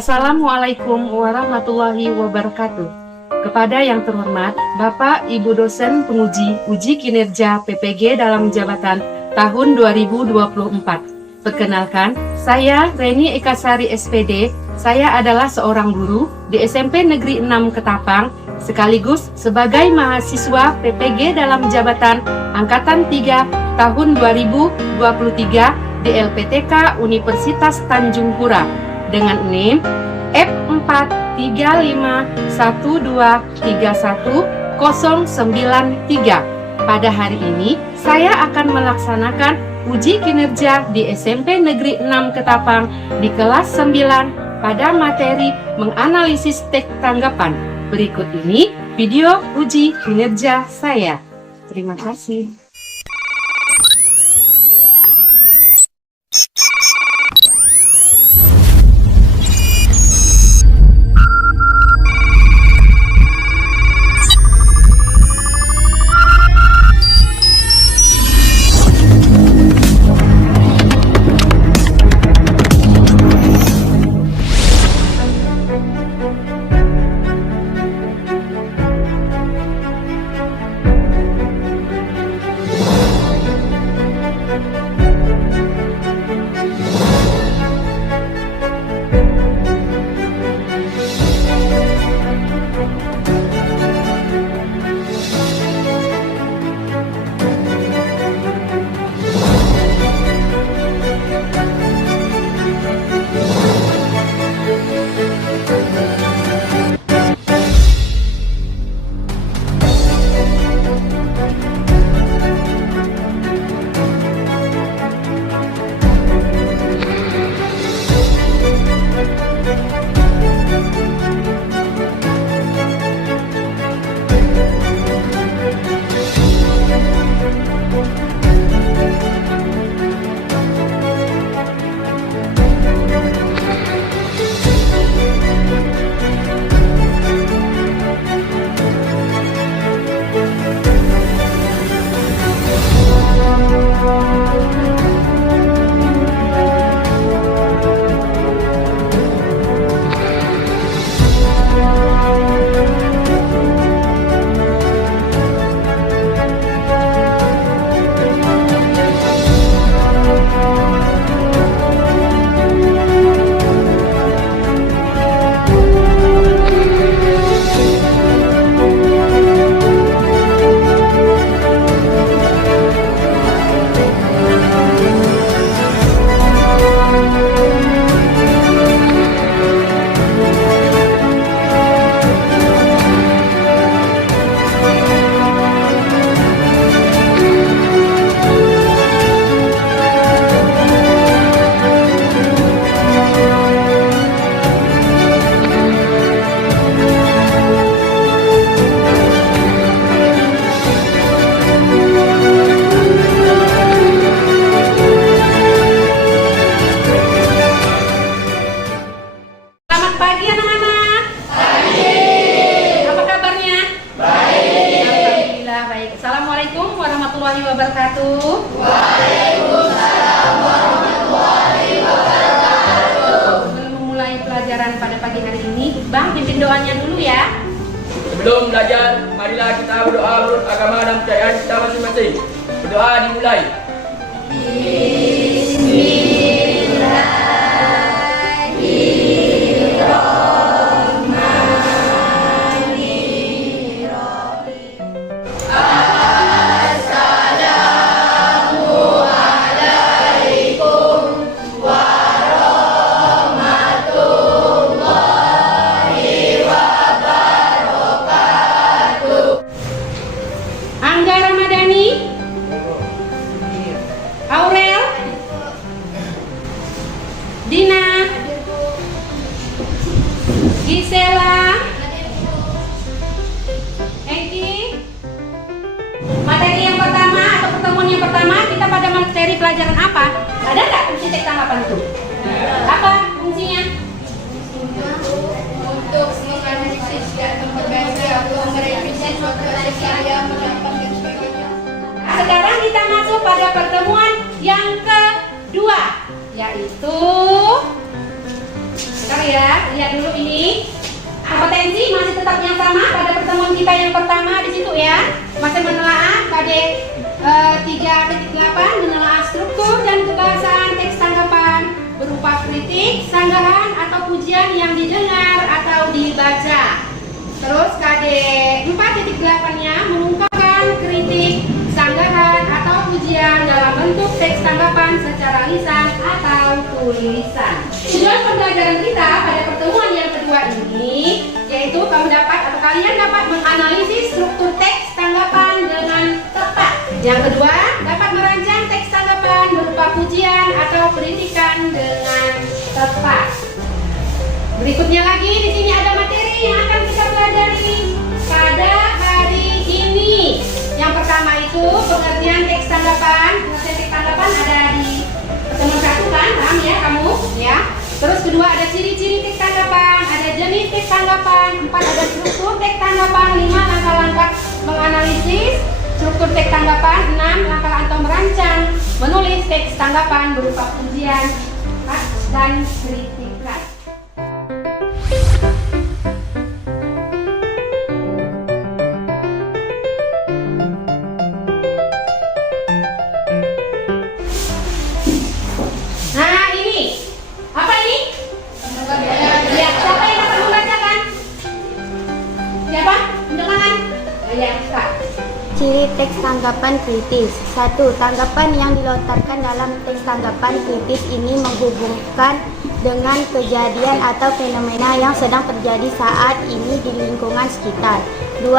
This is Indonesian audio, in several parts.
Assalamualaikum warahmatullahi wabarakatuh. Kepada yang terhormat Bapak Ibu dosen penguji uji kinerja PPG dalam jabatan tahun 2024. Perkenalkan, saya Reni Ekasari SPD. Saya adalah seorang guru di SMP Negeri 6 Ketapang, sekaligus sebagai mahasiswa PPG dalam jabatan Angkatan 3 tahun 2023 di LPTK Universitas Tanjung Pura dengan NIM F43512310093. Pada hari ini, saya akan melaksanakan uji kinerja di SMP Negeri 6 Ketapang di kelas 9 pada materi menganalisis teks tanggapan. Berikut ini video uji kinerja saya. Terima kasih. Assalamualaikum warahmatullahi wabarakatuh. Waalaikumsalam warahmatullahi wabarakatuh. Sebelum memulai pelajaran pada pagi hari ini, Bang pimpin doanya dulu ya. Sebelum belajar, marilah kita berdoa menurut agama dan kepercayaan kita masing-masing. Berdoa dimulai. Angga Ramadhani, Aurel, Dina, Gisela, Eki. Materi yang pertama atau pertemuan yang pertama kita pada materi pelajaran apa? Ada nggak fungsi teks tanggapan itu? Apa fungsinya? Untuk menganalisis dan memperbaiki atau merevisi suatu hasil karya, mendapat dan sebagainya. Sekarang kita masuk pada pertemuan yang kedua, yaitu Bentar ya, lihat dulu ini. Kompetensi masih tetap yang sama pada pertemuan kita yang pertama di situ ya. Masih menelaah KD 3.8 menelaah struktur dan kebahasan teks tanggapan berupa kritik, sanggahan atau pujian yang didengar atau dibaca. Terus KD 4.8-nya mengungkapkan kritik, sanggahan atau pujian dalam bentuk teks tanggapan secara lisan atau tulisan. Tujuan pembelajaran kita pada pertemuan yang kedua ini yaitu kalian dapat menganalisis struktur teks tanggapan dengan tepat. Yang kedua, dapat merancang teks tanggapan berupa pujian atau kritikan dengan tepat. Berikutnya lagi di sini ada materi yang akan kita pelajari pada hari ini. Yang pertama itu pengertian teks tanggapan. Pengertian teks tanggapan ada di pertemuan satu kan, paham ya kamu? Ya. Terus kedua ada ciri-ciri teks tanggapan, ada jenis teks tanggapan, 4 ada struktur teks tanggapan, 5 langkah-langkah menganalisis struktur teks tanggapan, 6 langkah-langkah merancang menulis teks tanggapan berupa pujian dan kritikan. Nah ini, apa ini? Ya, siapa yang dapat membacakan? Siapa? Undangan? Ya, Kak. Ciri teks tanggapan kritis. 1. Tanggapan yang dilontarkan dalam teks tanggapan kritis ini menghubungkan dengan kejadian atau fenomena yang sedang terjadi saat ini di lingkungan sekitar. 2.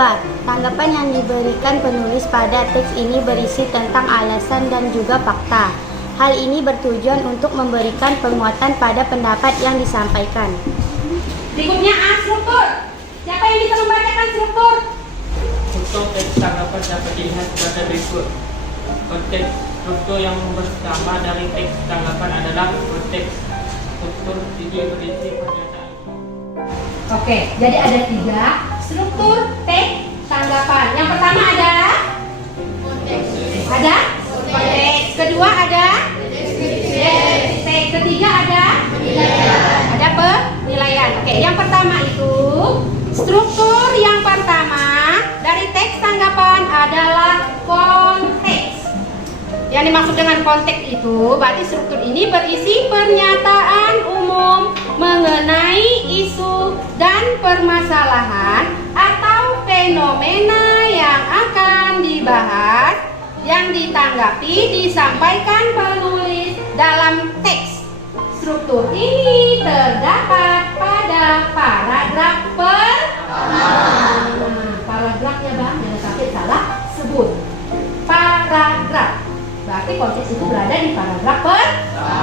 Tanggapan yang diberikan penulis pada teks ini berisi tentang alasan dan juga fakta. Hal ini bertujuan untuk memberikan penguatan pada pendapat yang disampaikan. Berikutnya A, struktur. Siapa yang bisa membacakan struktur? Struktur teks tanggapan dapat dilihat pada berikut. Konteks struktur yang pertama dari teks tanggapan adalah konteks. Struktur ini berisi pernyataan. Oke, jadi ada 3 struktur teks tanggapan. Yang pertama adalah konteks. Ada konteks. Kedua ada deskripsi. Ketiga ada penilaian. Ada penilaian. Oke, yang pertama itu struktur yang pertama dari teks tanggapan adalah konteks. Yang dimaksud dengan konteks itu berarti struktur ini berisi pernyataan umum mengenai isu dan permasalahan atau fenomena yang akan dibahas, yang ditanggapi, disampaikan penulis dalam teks. Struktur ini terdapat pada paragraf pertama. Paragrafnya bang, jangan sampai salah sebut. Paragraf. Berarti konteks itu berada di paragraf pertama.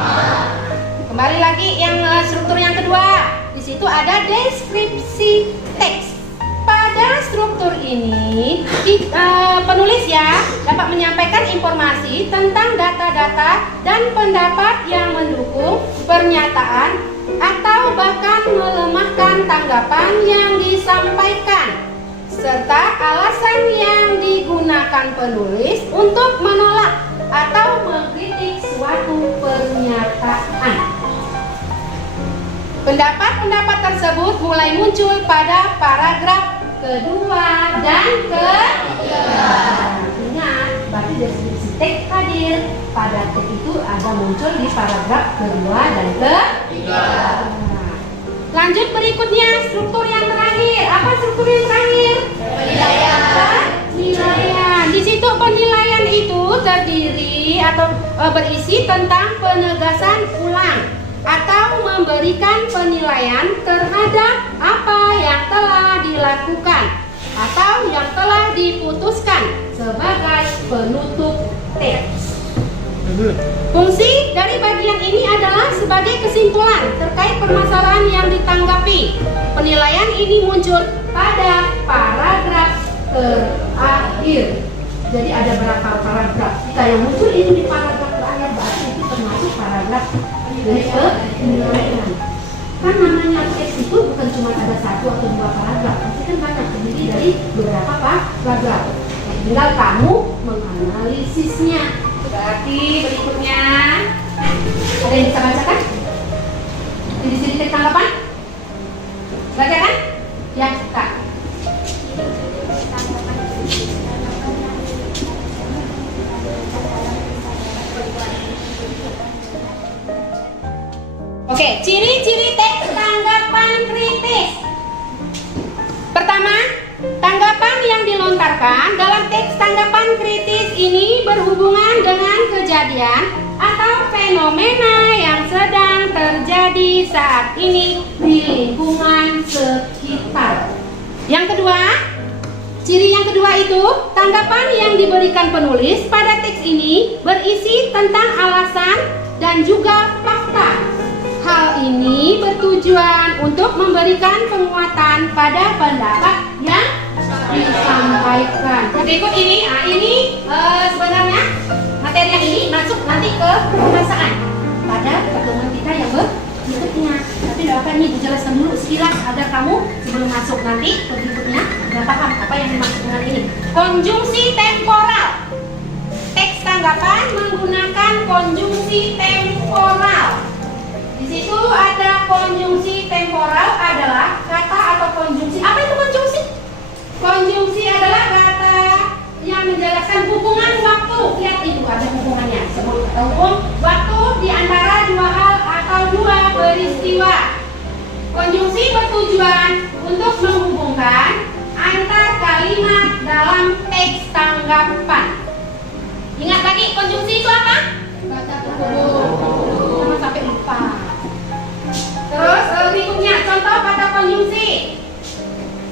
Kembali lagi yang struktur yang kedua. Di situ ada deskripsi teks. Pada struktur ini, penulis ya dapat menyampaikan informasi tentang data-data dan pendapat yang mendukung pernyataan atau bahkan melemahkan tanggapan yang disampaikan, serta alasan yang digunakan penulis untuk menolak atau mengkritik suatu pernyataan. Pendapat-pendapat tersebut mulai muncul pada paragraf kedua dan ketiga. Ingat, berarti deskripsi teks hadir pada teks itu ada muncul di paragraf kedua dan ketiga. Lanjut berikutnya, struktur yang terakhir. Apa struktur yang terakhir? Penilaian. Penilaian. Di situ penilaian itu terdiri atau berisi tentang penegasan ulang atau memberikan penilaian terhadap apa yang telah dilakukan atau yang telah diputuskan sebagai penutup teks. Fungsi dari bagian ini adalah sebagai kesimpulan terkait permasalahan yang ditanggapi. Penilaian ini muncul pada paragraf terakhir. Jadi ada berapa paragraf? Kita yang muncul ini di paragraf terakhir, berarti itu termasuk paragraf dari penilaian. Kan namanya teks itu bukan cuma ada 1 atau 2 paragraf, pasti kan banyak, terdiri dari beberapa paragraf. Tinggal kamu menganalisisnya. Berarti berikutnya ada yang bisa bacakan? Ciri-ciri teks tanggapan? menggambarkan dalam teks tanggapan kritis ini berhubungan dengan kejadian atau fenomena yang sedang terjadi saat ini di lingkungan sekitar. Yang kedua, ciri yang kedua itu, tanggapan yang diberikan penulis pada teks ini berisi tentang alasan dan juga fakta. Hal ini bertujuan untuk memberikan penguatan pada pendapat yang disampaikan. Berikut ini, sebenarnya materi yang ini masuk nanti ke pembahasan pada pertemuan kita yang berikutnya. Tapi tidak akan ini dijelaskan dulu sekilas agar kamu sebelum masuk nanti berikutnya sudah paham apa yang dimaksud dengan ini. Konjungsi temporal. Teks tanggapan menggunakan konjungsi temporal. Di situ ada konjungsi temporal adalah kata atau konjungsi. Apa itu konjungsi? Konjungsi adalah kata yang menjelaskan hubungan waktu. Lihat itu ada hubungannya. Sebut kata hukum waktu di antara dua hal atau dua peristiwa. Konjungsi bertujuan untuk menghubungkan antar kalimat dalam teks tanggapan. Ingat lagi konjungsi itu apa? Kata terhubung. Jangan sampai lupa. Terus berikutnya contoh kata konjungsi.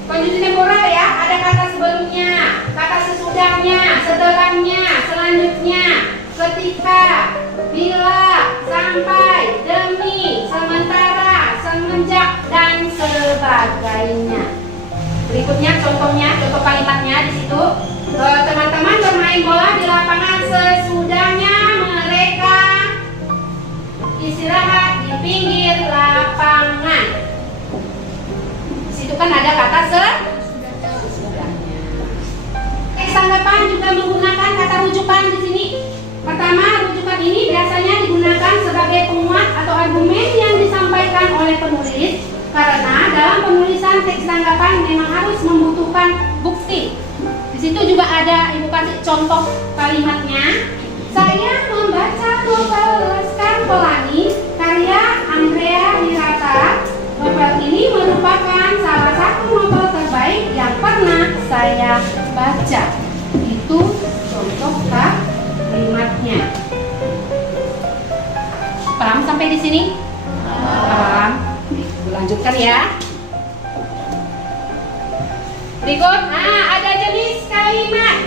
Konjungsi temporal ya, ada kata sebelumnya, kata sesudahnya, setelahnya, selanjutnya, ketika, bila, sampai, demi, sementara, semenjak, dan sebagainya. Berikutnya contohnya, contoh kalimatnya di situ. Teman-teman bermain bola di lapangan sesudahnya mereka istirahat di pinggir lapangan. Di situ kan ada kata sesudahnya. Teks tanggapan juga menggunakan kata rujukan di sini. Pertama, rujukan ini biasanya digunakan sebagai penguat atau argumen yang disampaikan oleh penulis karena dalam penulisan teks tanggapan memang harus membutuhkan bukti. Di situ juga ada, Ibu kasih contoh kalimatnya. Saya membaca novel Laskar Pelangi karya Andrea Hirata. Novel ini merupakan salah satu novel terbaik yang pernah saya baca. Itu contoh kalimatnya. Paham sampai di sini? Paham. Lanjutkan ya. Berikut, ada jenis kalimat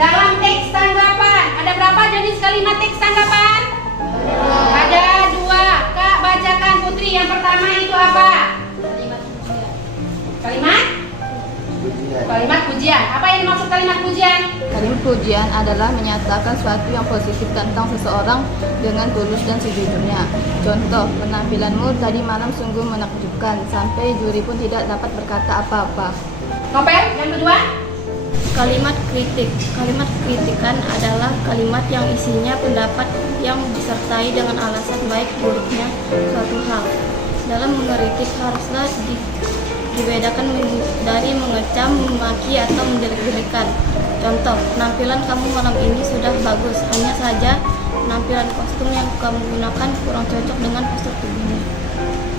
dalam teks tanggapan. Ada berapa jenis kalimat teks tanggapan? Ada 2. Kak, bacakan Putri. Yang pertama itu apa? Kalimat pujian. Apa yang dimaksud kalimat pujian? Kalimat pujian adalah menyatakan sesuatu yang positif tentang seseorang dengan tulus dan sejujurnya. Contoh, penampilanmu tadi malam sungguh menakjubkan, sampai juri pun tidak dapat berkata apa-apa. Novel, yang kedua? Kalimat kritik. Kalimat kritikan adalah kalimat yang isinya pendapat yang disertai dengan alasan baik buruknya suatu hal. Dalam mengkritik haruslah dibedakan dari mengecam, memaki, atau menjelek-jelekan. Contoh, penampilan kamu malam ini sudah bagus, hanya saja penampilan kostum yang kamu gunakan kurang cocok dengan postur tubuhnya.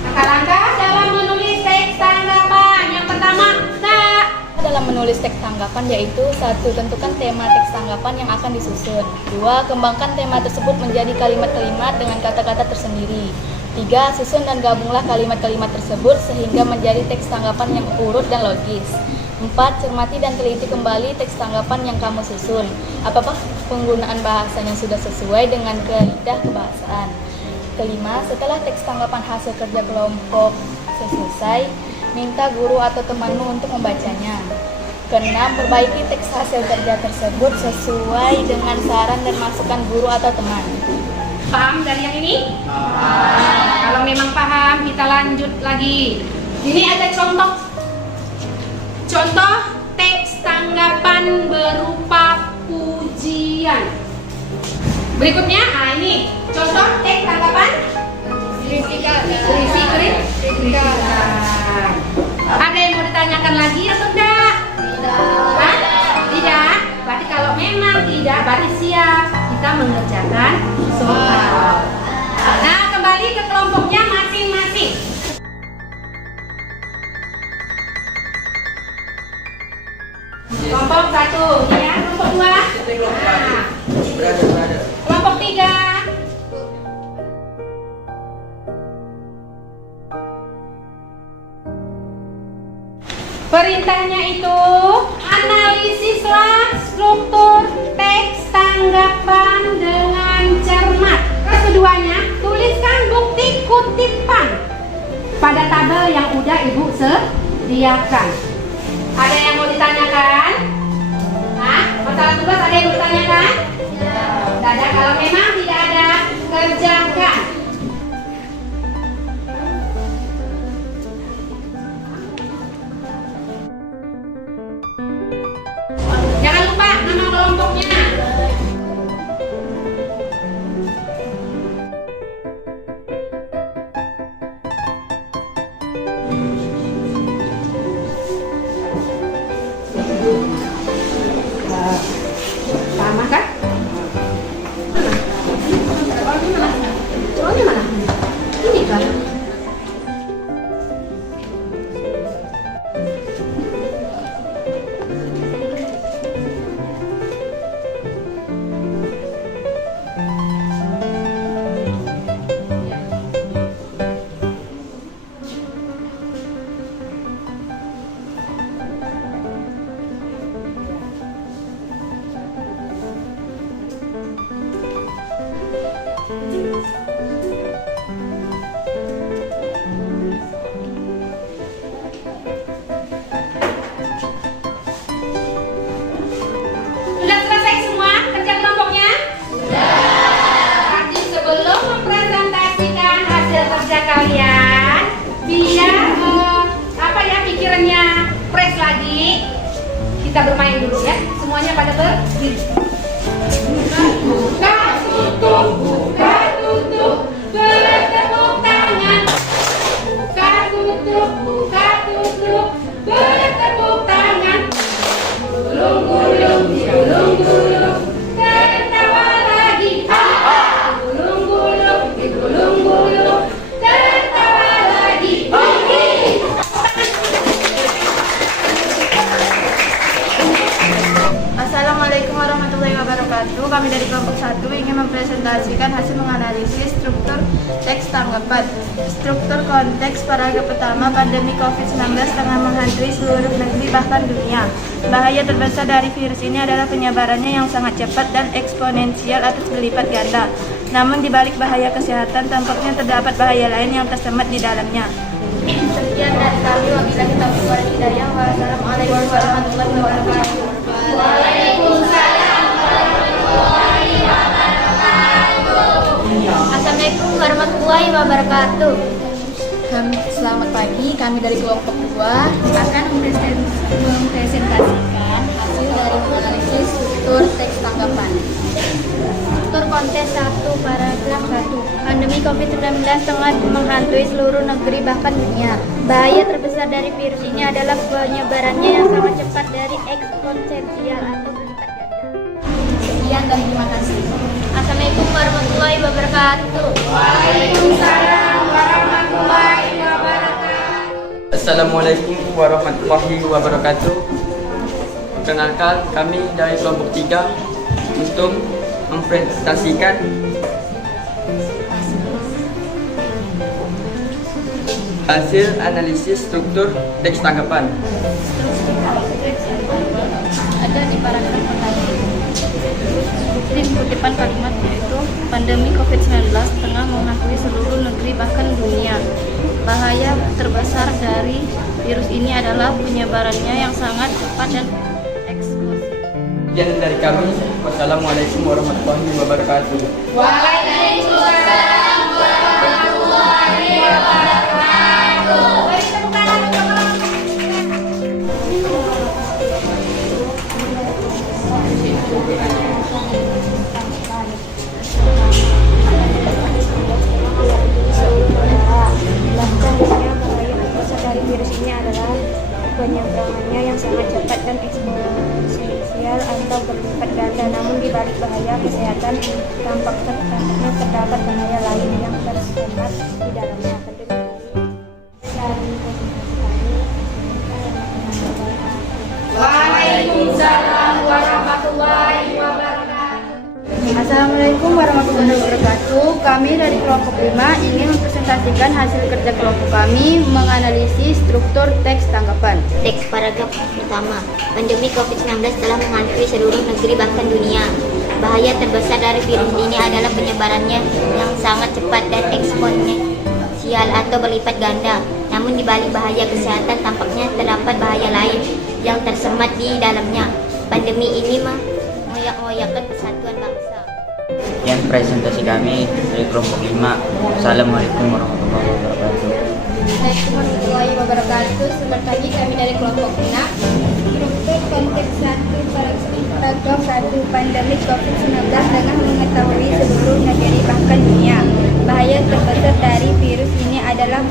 Langkah-langkah dalam menulis teks tanggapan. Yang pertama, Kak. Dalam menulis teks tanggapan yaitu 1. Tentukan tema teks tanggapan yang akan disusun. 2. Kembangkan tema tersebut menjadi kalimat-kalimat dengan kata-kata tersendiri. 3. Susun dan gabunglah kalimat-kalimat tersebut sehingga menjadi teks tanggapan yang urut dan logis. 4. Cermati dan teliti kembali teks tanggapan yang kamu susun. Apakah penggunaan bahasa yang sudah sesuai dengan kaidah kebahasaan? 5. Setelah teks tanggapan hasil kerja kelompok selesai, minta guru atau temanmu untuk membacanya. 6. Perbaiki teks hasil kerja tersebut sesuai dengan saran dan masukan guru atau teman. Paham dari yang ini? Kalau memang paham, kita lanjut lagi. Ini ada contoh teks tanggapan berupa pujian. Berikutnya, ini contoh teks tanggapan kritikan. Ada yang mau ditanyakan lagi atau tidak? Tidak. Berarti kalau memang tidak, berarti siap kita mengerjakan soal. Nah, kembali ke kelompoknya masing-masing. Kelompok 1, ya. Kelompok 2. Nah. Kelompok 3. Perintahnya itu analisislah struktur teks tanggapan dengan cermat. Terus keduanya, tuliskan bukti kutipan pada tabel yang udah Ibu sediakan. Ada yang mau ditanyakan? Nah, masalah tugas ada yang mau ditanyakan? Tidak ada. Kalau memang tidak ada, kerjakan. Jangan lupa nama kelompoknya. Sama kan? Soalnya mana? Ini kan? Sudah selesai semua kerja kelompoknya? Nanti sebelum mempresentasikan hasil kerja kalian, biar pikirannya fresh lagi, kita bermain dulu ya. Semuanya pada berdiri. Buka tutup, bertepuk tangan. Buka tutup, bertepuk tangan. Gulung-gulung, digulung-gulung, tertawa lagi. Gulung-gulung, digulung-gulung, tertawa lagi. Assalamualaikum warahmatullahi wabarakatuh. Kami dari kelompok 1 ingin mempresentasikan hasil menganalisis struktur teks tanggapan. Struktur konteks paragraf pertama, pandemi COVID-19 tengah menghantui seluruh negeri bahkan dunia. Bahaya terbesar dari virus ini adalah penyebarannya yang sangat cepat dan eksponensial atau berlipat ganda. Namun di balik bahaya kesehatan tampaknya terdapat bahaya lain yang tersemat di dalamnya. Sekian dari kami, wabillahi taufiq wal hidayah. Wassalamualaikum warahmatullahi wabarakatuh. Waalaikumsalam warahmatullahi wabarakatuh. Assalamualaikum warahmatullahi wabarakatuh. Selamat pagi, kami dari kelompok 2 akan mempresentasikan hasil dari menganalisis struktur teks tanggapan. Struktur konteks 1, paragraf 1. Pandemi COVID-19 tengah menghantui seluruh negeri bahkan dunia. Bahaya terbesar dari virus ini adalah penyebarannya yang sangat cepat dari eksponensial atau berlipat ganda. Sekian dan terima kasih. Assalamualaikum warahmatullahi wabarakatuh. Waalaikumsalam warahmatullahi wabarakatuh. Assalamualaikum warahmatullahi wabarakatuh. Perkenalkan, kami dari kelompok 3 untuk mempresentasikan hasil analisis struktur teks tanggapan. Ada di paragraf pertama. Bukti kutipan kalimat yaitu pandemi COVID-19 tengah menghantui seluruh negeri bahkan dunia. Bahaya terbesar dari virus ini adalah penyebarannya yang sangat cepat dan eksplosif. Sekian dari kami. Wassalamualaikum warahmatullahi wabarakatuh. Waalaikumsalam warahmatullahi wabarakatuh. Beri tepuk tangan untuk kelompok. Bahkan dunia, bahaya terbesar dari virus ini adalah penyebarannya yang sangat cepat dan eksponensial atau berlipat ganda. Namun di balik bahaya kesehatan tampaknya terdapat bahaya lain yang tersemat di dalamnya. Tentunya dari presentasi kami. Waalaikumsalam Assalamualaikum warahmatullahi wabarakatuh. Kami dari kelompok 5 ingin mempresentasikan hasil kerja kelompok kami menganalisis struktur teks tanggapan. Teks paragraf pertama. Pandemi COVID-19 telah menghantui seluruh negeri bahkan dunia. Bahaya terbesar dari virus ini adalah penyebarannya yang sangat cepat dan eksponensial atau berlipat ganda. Namun di balik bahaya kesehatan tampaknya terdapat bahaya lain yang tersemat di dalamnya. Pandemi ini mengoyak-ngoyakkan persatuan bangsa. Yang presentasi kami dari kelompok 5. Assalamualaikum warahmatullahi wabarakatuh. Assalamualaikum warahmatullahi wabarakatuh. Selamat pagi, kami dari kelompok 6. Struktur konteks 1 paragraf 1. Pandemi COVID-19 dengan mengetahui seluruh negeri bahkan dunia. Bahaya terbesar dari virus ini adalah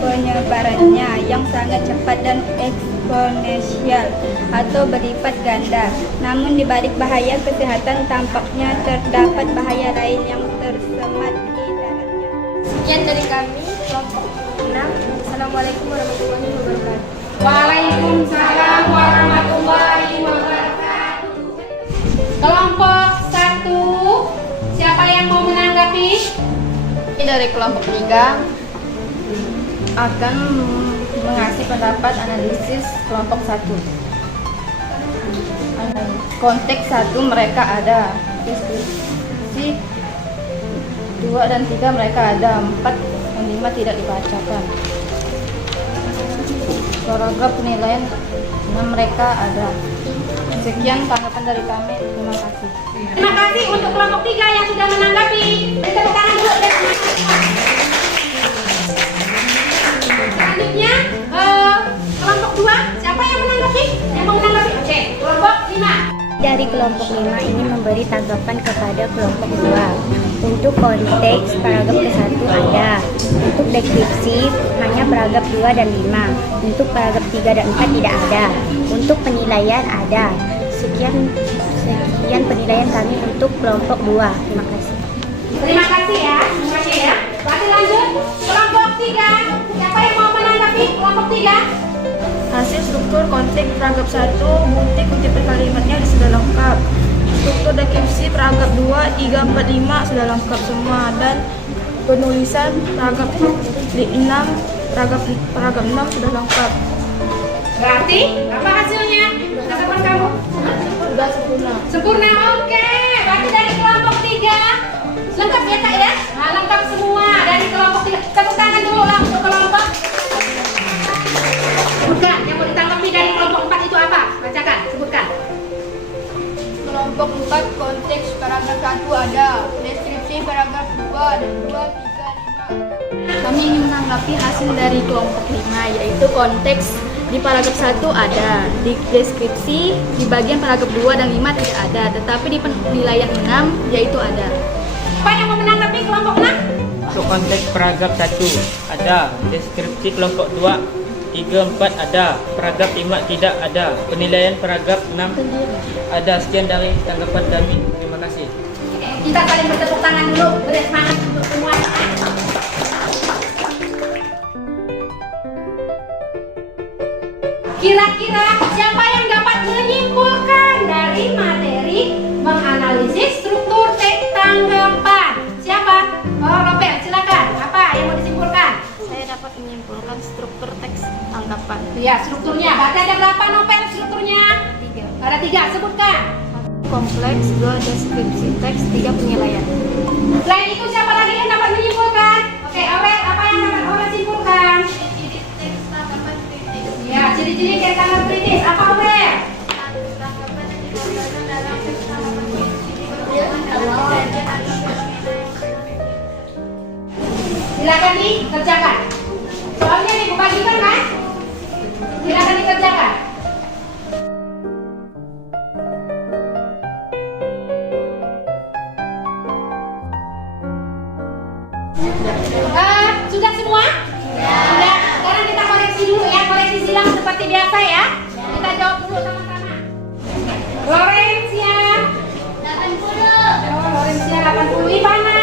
penyebarannya yang sangat cepat dan eksponensial atau berlipat ganda. Namun di balik bahaya kesehatan tampaknya terdapat bahaya lain yang tersemat di dalamnya. Sekian dari kami, kelompok 6. Assalamualaikum warahmatullahi wabarakatuh. Waalaikumsalam warahmatullahi wabarakatuh. Kelompok 1, siapa yang mau menanggapi? Dari kelompok 3 akan mengasih pendapat analisis kelompok 1. Konteks 1 mereka ada, deskripsi 2 dan 3 mereka ada, 4 dan 5 tidak dibacakan. Paragraf penilaian 6 mereka ada. Sekian tanggapan dari kami, terima kasih. Terima kasih untuk kelompok 3 yang sudah menanggapi. Beri tepuk tangan dulu. Selanjutnya kelompok 2, siapa yang menanggapi? Yang mau menanggapi? Oke, kelompok 5. Dari kelompok 5 ini memberi tanggapan kepada kelompok 2. Untuk konteks paragraf ke-1 ada. Untuk deskripsi hanya paragraf 2 dan 5. Untuk paragraf 3 dan 4 tidak ada. Untuk penilaian ada. Sekian penilaian kami untuk kelompok 2. Terima kasih. Terima kasih ya, semuanya ya. Berarti lanjut kelompok 3. Siapa yang mau menanggapi kelompok 3? Hasil struktur konteks paragraf 1, bukti kutipan kalimatnya sudah lengkap. Struktur deskripsi paragraf 2, 3, 4, 5 sudah lengkap semua. Dan penulisan paragraf 6, paragraf 6 sudah lengkap. Berarti apa hasilnya? Tanggapan kamu? Sudah sempurna. Sempurna, oke. Berarti dari kelompok 3 lengkap ya Kak ya? Nah, lengkap semua dari kelompok 3. Tepuk tangan dulu lah untuk kelompok. Sebutkan yang mau ditanggapi dari kelompok 4 itu apa? Bacakan, sebutkan. Kelompok 4 konteks paragraf 1 ada. Deskripsi paragraf 2 dan 2, 3, 5 Kami ingin menanggapi hasil dari kelompok 5, yaitu konteks di paragraf 1 ada, di deskripsi di bagian paragraf 2 dan 5 tidak ada, tetapi di penilaian 6 yaitu ada. Apa yang mau menanggapi kelompok 6? Untuk konteks paragraf 1 ada, deskripsi kelompok 2, 3, 4 ada, paragraf 5 tidak ada, penilaian paragraf 6 ada. Sekian dari tanggapan kami. Terima kasih. Kita saling bertepuk tangan dulu, beri semangat untuk semuanya. Kira-kira siapa yang dapat menyimpulkan dari materi menganalisis struktur teks tanggapan? Siapa? Oh, Robert, silakan. Apa yang mau disimpulkan? Saya dapat menyimpulkan struktur teks tanggapan. Ya, strukturnya. Berarti ada berapa novel strukturnya? 3. Ada 3, sebutkan. Kompleks, 2 deskripsi teks, 3 penilaian. Selain itu siapa lagi yang dapat menyimpulkan? Oke, Robert, apa yang dapat Robert simpulkan? Ciri-ciri teks tanggapan kritis. Ya, ciri-ciri teks tanggapan kritis. Apa Robert? Tanggapan yang dilontarkan dalam teks tanggapan kritis diperlukan dalam kejadian atau fenomena yang berbeda. Silakan dikerjakan. Soalnya dibagikan kan? Silakan dikerjakan. Sudah semua? Sudah. Sekarang kita koreksi dulu ya, koreksi silang seperti biasa ya. Kita jawab dulu sama-sama. Lorencia 80. Oh, Lorencia 80. Ivana.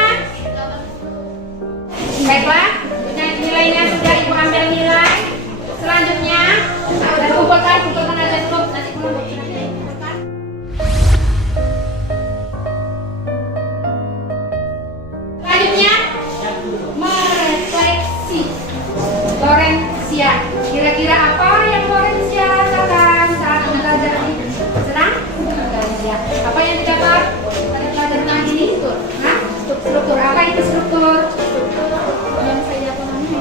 Baiklah, nilainya sudah Ibu ambil nilai. Selanjutnya, dan kumpulkan aja dulu. Nanti kumpulkan. Kira-kira apa yang Florencia rasakan saat belajar ini? Senang? Ya. Apa yang didapat dari pelajaran ini? Nah, struktur apa itu struktur? Yang saya pahami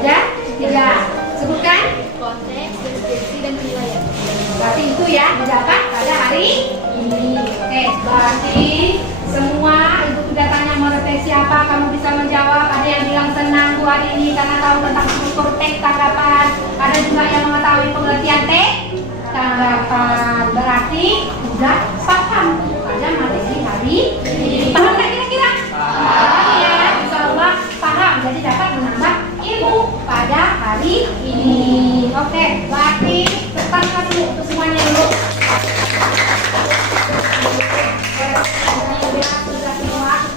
Ada? Tiga. Sebutkan. konteks, deskripsi, dan penilaian. Berarti itu ya didapat pada hari ini. Oke, berarti semua ibu sudah tanya mau refleksi apa, kamu bisa menjawab. Ada yang bilang senang Bu hari ini karena tahu tentang struktur teks tanggapan. Ada juga yang mengetahui pengertian teks tanggapan. Berarti sudah paham pada materi hari ini. Paham nggak kira-kira? Paham ya, insya Allah paham. Jadi dapat menambah ilmu pada hari ini. Oke, berarti tepuk tangan untuk semuanya dulu.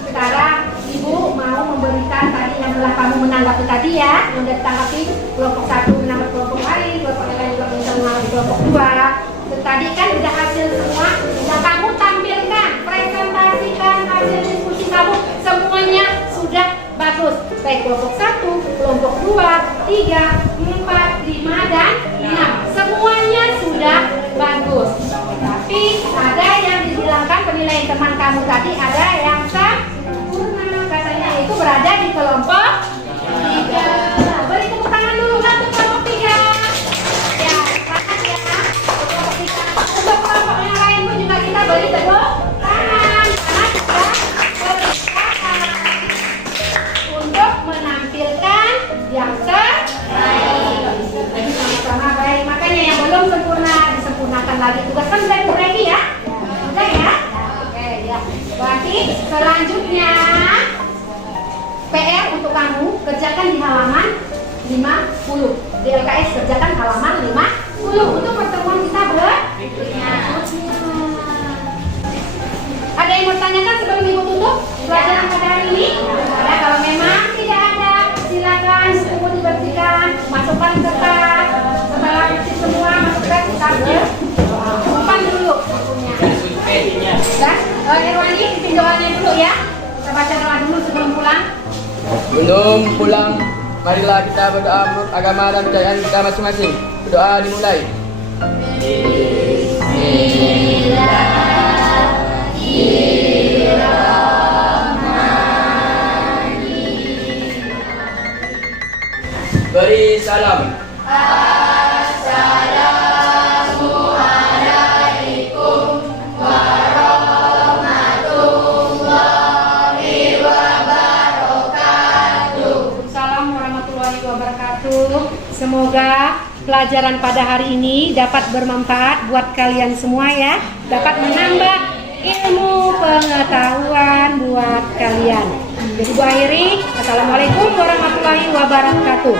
Sekarang Ibu mau memberikan tadi yang telah kamu menanggapi tadi ya, yang sudah ditanggapi kelompok 1 menanggapi kelompok lain, kelompok yang lain menanggapi kelompok 2. Tadi kan sudah hasil semua, sudah kamu tampilkan, presentasikan hasil diskusi kamu, semuanya sudah bagus. Baik kelompok 1, kelompok 2, 3, 4, 5, dan 6. Semuanya sudah bagus. Tapi ada yang dibilangkan penilaian teman kamu tadi ada yang sempurna. Katanya itu berada di kelompok 3. Beri tepuk tangan dulu untuk kelompok 3. Ya, semangat ya. Kelompok 3. Untuk kelompok yang lain pun juga kita beri tepuk tangan. Karena sudah berusaha untuk menampilkan yang terbaik. Sama-sama baik. Makanya yang belum sempurna disempurnakan lagi. Tugas kan sudah lagi ya? Sudah ya? Oke ya. Berarti selanjutnya PR untuk kamu kerjakan di halaman 50. Di LKS kerjakan halaman 50 untuk pertemuan kita berikutnya. Ada yang bertanyakan sebelum Ibu tutup pelajaran pada hari ini? Ada. Kalau memang tidak ada, silakan buku dibersihkan, masukkan ke tas. Setelah bersih semua, masukkan ke tas. Simpan dulu bukunya. Dan Irwani, pimpin doanya dulu ya. Kita baca doa dulu sebelum pulang. Belum pulang, marilah kita berdoa menurut agama dan kepercayaan kita masing-masing. Doa dimulai. Beri salam. Assalamualaikum warahmatullahi wabarakatuh. Semoga pelajaran pada hari ini dapat bermanfaat buat kalian semua ya. Dapat menambah ilmu pengetahuan buat kalian. Jadi Bu akhiri, Assalamualaikum warahmatullahi wabarakatuh.